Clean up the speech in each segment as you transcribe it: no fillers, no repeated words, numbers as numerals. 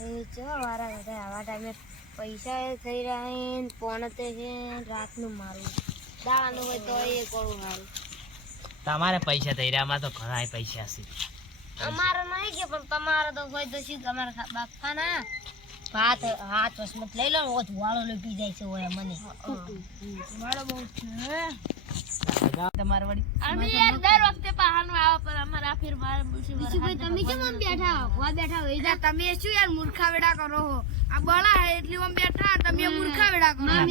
એ ચો વારા બધા આવા ટાઈમે પૈસા થઈ રહ્યા હે પોણતે છે રાતનું મારું દાવાનું હોય તો એ કોણ મારું તમારે પૈસા થઈ રહ્યા અમારે તો ઘણા પૈસા છે અમારે નહીં કે પણ તમારે તો હોય તો શું અમારા બાપા ના હાથ વસમત લઈ લો ઓ ધુવાળો લઈ પી જાય છે ઓય મને ધુવાળો બહુ છે તમારે વળી અમે યાર દર વખતે પહાડમાં આવે પણ અમારા ફિર બાર ભાઈ તમે કેમ આમ બેઠા હો બેઠા હોય તમે શું યાર મૂર્ખા વેડા કરો હો આ બળા હે એટલે આમ બેઠા તમે મૂર્ખા વેડા કરો આ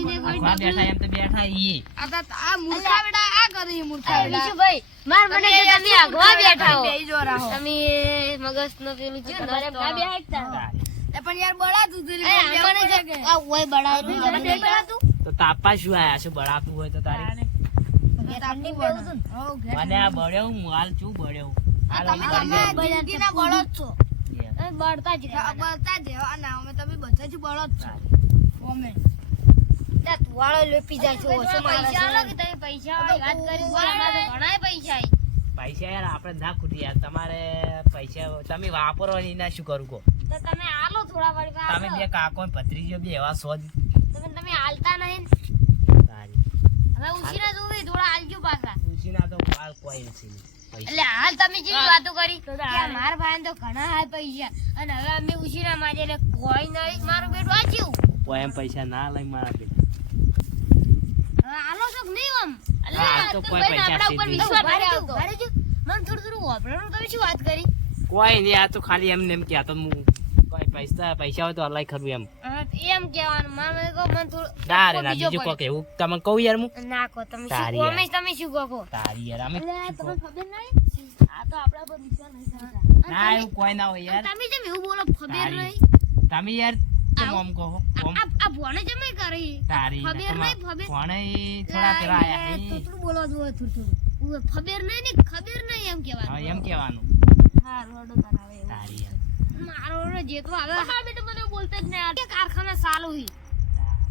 બેઠા એમ તો બેઠા ઈ આ મૂર્ખા વેડા આ કરી મૂર્ખા વેડા ભાઈ માર મને તમે આગવા બેઠા હો બેઈ જો રહો તમે મગજ નો પેલું છે મારે ના બેહાડતા પણ યાર બળા તું મને આ ઓય બળા તું મને બળા તું તો તાપા શું આયા છે બળાતું હોય તો તારી ઠંડી બેવું તું મને આ બળ્યો માલ ચું બળ્યો તમે જિંદગીના બળો જ છો બળતા જ અને અમે તમે બધા જ બળો જ છો ઓમે ત્યાં તુવાળો લેપી જાય છે ઓછો પૈસા આલો કે તમે પૈસા વાત કરી બોલ અમારે ઘણા પૈસા પૈસા યાર આપણે ના ખૂટી યાર તમારે પૈસા તમે વાપરો એના શું કરું કો તો તમે આલો થોડા વાર તમે બે કાકો ને ભત્રીજો બે એવા સોજ તમે આલતા નહીં તારી હવે ઉસીના જોવી થોડા આલજો પાછા ઉસીના તો પાલ કોઈ નથી એટલે હાલ તમે જે વાતો કરી કે માર ભાઈ તો ઘણા હાય પૈસા અને હવે અમે ઉસીના માં એટલે કોઈ નહીં મારું બેટું આચ્યું કોઈ એમ પૈસા ના લઈ મારા બે આલો છો નહીં આમ આ તો કોઈ પૈસા આપણા ઉપર સીધી વિશ્વાસ નથી આવતો મને થોડું વાપરવાનું તમે શું વાત કરી કોઈ નહીં આ તો ખાલી એમને એમ કહેતો હું કોઈ પૈસા હોય તો અલાઈ ખરું એમ એમ કહેવાનું મને કહો મને થોડું ના રે ના બીજું કોક એવું તમે કહું યાર હું ના કહો તમે શું તારી કહો તમે શું કહો તારી યાર અમે તમને ખબર નહીં આ તો આપણા પર વિશ્વાસ નહીં કરતા ના એવું કોઈ ના હોય યાર તમે જેમ એવું બોલો ખબર તારી. નહીં તમે યાર કેમ આમ કહો આમ આ ભોણે જમે કરી તારી ખબર નહીં ખબર કોણે થોડા પેલા આયા હે થોડું બોલવા જોવે થોડું ખબર નહીં ને ખબર નહીં એમ હા કહેવાનું એમ કહેવાનું હા રોડો કરાવે એવું. તારી યાર મારો રોડો જેતો આવે હા બેટા મને બોલતા જ નહીં આ કારખાના ચાલુ હી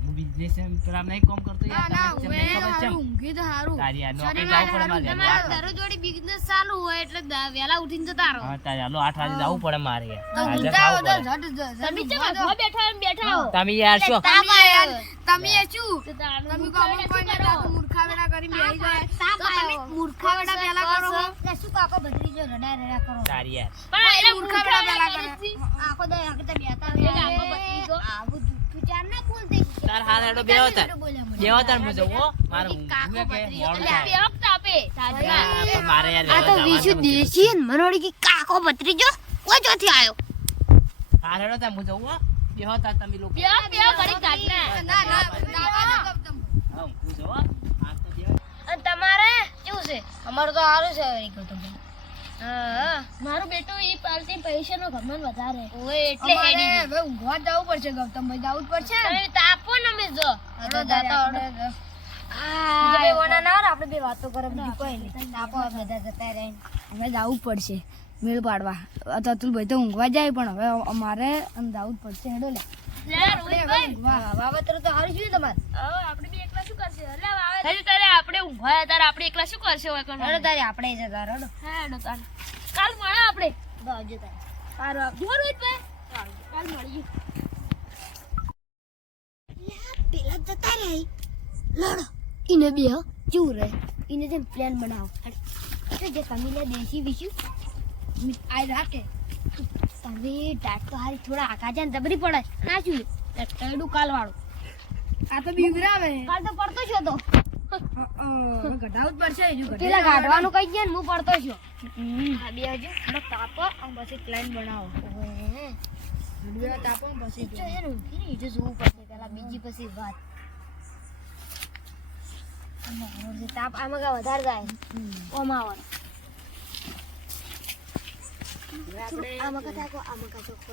હું બિઝનેસ એમ પેલા નહીં કામ કરતો યાર તમને ખબર છે ઊંઘી તો હારું તારી યાર નોકરી જવું પડે મારે તમારા દરરોજ બિઝનેસ ચાલુ હોય એટલે વેલા ઉઠીને જતા રહો હા તારી હાલો 8 વાગે જવું પડે મારે યાર આજે ઊંઘતા ખાવું હોય પડે તો તમે ચમ ઘો બેઠા હો તમે યાર શું તમે શું તમે કો અમુક કોઈ ના તો મૂર્ખા વેડા કરી બેહી જાય તો તમે મૂર્ખા વેડા પેલા કરો એટલે શું કાકો ભત્રીજો રડા કરો તારી યાર પણ એને મૂર્ખા વેડા પેલા કરે આખો દે આખતે બેતા રે આખો ભત્રીજો આવું જુઠ્ઠું ચાર ના બોલતે તાર હાલ એડો બેહો તાર હું જવું હો મારે કાકો ઊંઘે કે ભત્રીજો મોડું થાય બેહક તાપે પણ મારે યાર આ તો વિશુ દેશી મનોડી કી કાકો ભત્રીજો કોઈ ચોથી આયો હાલ એડો તાર હું જવું હો બેહો તાર તમે લોકો બેહો ઘડી કાઢના ના હા હું જો હાલ તો બેહો અને તમારે કેવું છે અમારું તો સારું છે વેરી ગુડ હા મારું બેટું ઈ પાર્ટી પૈસાનો ગમન વધારે ઓય એટલે હેડી હવે ઊંઘવા જવું પડશે ગૌતમભાઈ જવું જ પડશે તમે તાપો ને અમે જો તો જાતા આવડે આ બે વણા ના આપણે બે વાતો કરે બીજું કોઈ નહીં તાપો બધા જતા રહે હવે જવું પડશે મેળ પાડવા અતુલભાઈ તો ઊંઘવા જાય પણ હવે અમારે જવું જ પડશે હેડો લે વાવેતર તો હારી છે તમારે આપણે બી એકલા શું કરશે આપણે ઊંઘવા તારે આપણે એકલા શું કરશે હેડો તારે આપણે જતા હેડો હેડો તારે કાલ મળે આપણે આવજો તારે સારું આવજો રોહિતભાઈ કાલ મળીએ પેલા જતા રહી લડો ઇને બે ચૂ રહે ઇને જેમ પ્લાન બનાવો તો જે તમે લે દેશી વિશું આ રાખે તમે ડાટ તો હારી થોડા આકા જાય ને દબરી પડે ના શું ટડું કાલ વાળું આ તો બીવરાવે કાલ તો પડતો છો તો ઘટાવું જ પડશે પેલા ગાઢવાનું કઈ ગયા ને હું પડતો છું આ બે હજુ થોડો તાપો અને પછી પ્લાન બનાવો વિડિયો તાપો પછી જો એ રૂકી ને જોવું પડશે પેલા બીજી પછી વાત તાપ આમાં કા વધારે જાય ઓમાવાનો આપણે આમાં કા તાકો આમાં કા ચોખ્ખો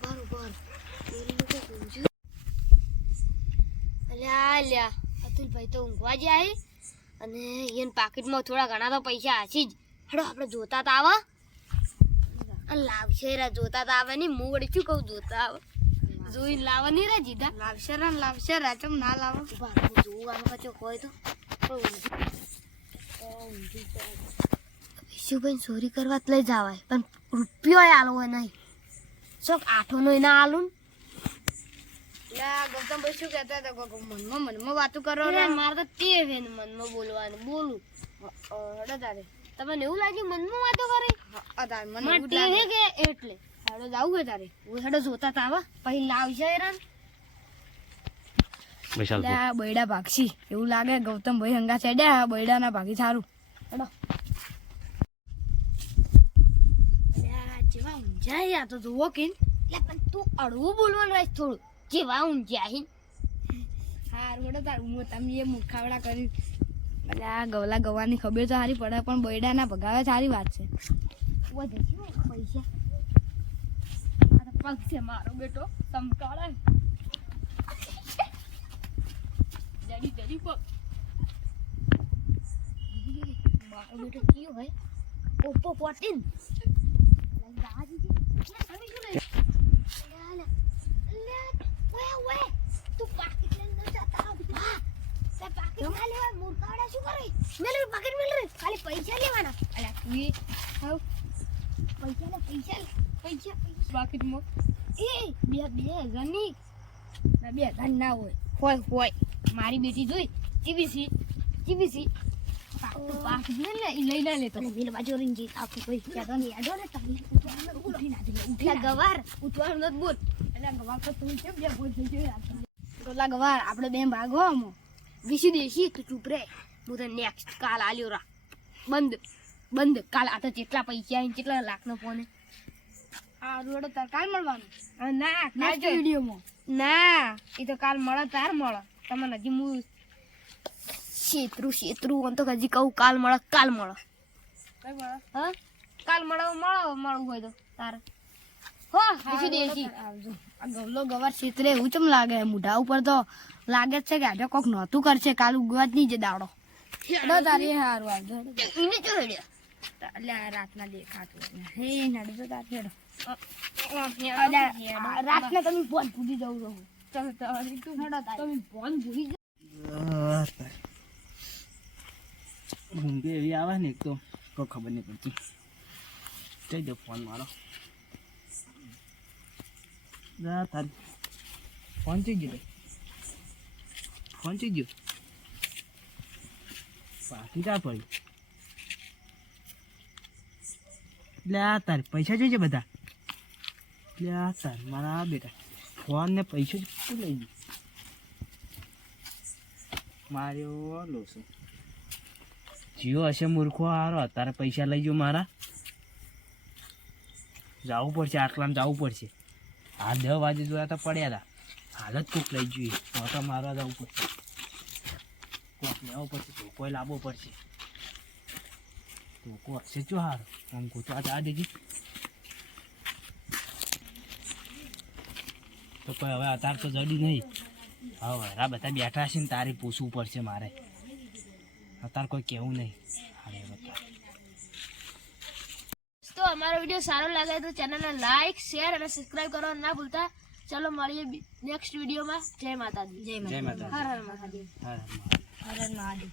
બરોબર અલ્યા અતુલભાઈ તો ઊંઘવા જાય અને એને પાકીટમાં થોડા ઘણા તો પૈસા હશે જ હેડો આપણે જોતા તો આવે અને લાવશે રા જોતા તો આવે નહીં હું વળી શું કહું જોતા આવે જોઈને લાવવા નહીં રે જીધા લાવશે રા ચમ ના લાવો જોવું આમાં કચો હોય તો ઊંધી ઈશુભાઈ ચોરી કરવા જ લઈ જવાય પણ રૂપિયો આલવો નહીં શોક આઠો નો ના આલું ગૌતમભાઈ શું કહેતા હતા મનમાં વાતો કરો મારે તો તે વેન મનમાં બોલવાનું બોલું તારે તમને એવું લાગ્યું મનમાં વાતો કરે કે એટલે હેડો જાવું હોય તારે હેડો જોતા તાવા પછી લાવશે હેરાન બૈડા ભાગશી એવું લાગે ગૌતમભાઈ હંગા ચડ્યા બૈડા ના ભાગી સારું હેડો જેવા ઊંઝાય આ તો જુઓ કે પણ તું અડવું બોલવાનું રહે થોડું જેવા ઊંઝાય હારું હેડો તારું હું તમે એ મુખાવડા કરી એટલે આ ગવલા ગવાની ખબર તો સારી પડે પણ બૈડા ના ભગાવે સારી વાત છે પૈસા પગ છે મારો બેટો ચમકાળે ડેડી ડેડી પગ મારો બેટો કયો હોય ઓપ્પો 14 તું પાકીટ લઈને જતા પાકીટ ના લેવા મૂર્ખાડા શું કરે મેલે પાકીટ મેલે ખાલી પૈસા લેવાના અલા તું પૈસા પૈસા પાકીટમાં એ 2000 ની ના 2000 ના હોય મારી બેટી જોઈ ટીવીસી પાકીટ લે લઈ લે લેતો મેલે બાજુ રીંજી આપી કોઈ કહેતો નહીં આડો ને તમને ઉઠી ના દે ઉઠલા ગવાર ઉઠવાનું નત બોલ એટલે ગવાર તો તું કેમ જે બોલ થઈ ગયો ગોલા ગવાર આપણે બે ભાગો આમો વિસી દેશી તું ચૂપ રે હું તો નેક્સ્ટ કાલ આલ્યો રા બંધ કાલ આ તો જેટલા પૈસા આવીને કેટલા લાખનો ફોન આ રોડ તાર કાલ મળવાનું ના નેક્સ્ટ વિડિયોમાં ના એ તો કાલ મળે તાર મળે તમને હજી હું શેત્રું આમ તો હજી કહું કાલ મળે કઈ મળે હા કાલ મળવું હોય તો તારે હો વિસી દેશી આવજો આ ગવલો ગવાર ક્ષેત્રે એવું ચમ લાગે મુઢા ઉપર તો લાગે છે કે આજે કોક નહોતું કરશે કાલ ઉગવા જ નહીં જે દાડો હેડો તારી હારું આવજો એને ચો હેડ્યો એટલે રાતના દેખાતું હે નડજો તાર હેડો રાતના તમે ફોન ભૂલી જવું રહો ચાલો તું હેડો તાર તમે ફોન ભૂલી જાવ ઊંઘે એવી આવે ને એક તો કોઈ ખબર નહીં પડતી જઈ દો ફોન મારો તારી ફોન ચઈ ગયો બાકી ક્યાં પડી એટલે આ તાર પૈસા જોઈએ બધા એટલે આ તાર મારા બેટા ફોન ને પૈસા જ લઈ ગયું માર્યો લોસો જીઓ હશે મૂર્ખો હારો તારે પૈસા લઈ ગયો મારા જવું પડશે આટલામાં જવું પડશે આ 10 વાગે જોયા તો પડ્યા હતા હાલ જ કોક લઈ જોઈએ તો મારવા જવું પડશે કોક લેવો પડશે તો કોઈ લાવવો પડશે તો કોક હશે જો હારો આમ ગોતવા જા દેજી તો કોઈ હવે અત્યારે તો જડી નહીં હવે આ બધા બેઠા છે ને તારે પૂછવું પડશે મારે અત્યારે કોઈ કહેવું નહીં તો અમારો વિડીયો સારો લાગે તો ચેનલને લાઈક શેર અને સબસ્ક્રાઇબ કરવાનું ના ભૂલતા ચાલો મળીએ નેક્સ્ટ વિડીયોમાં જય માતાજી જય માતાજી હર હર મહાદેવ હર હર મહાદેવ.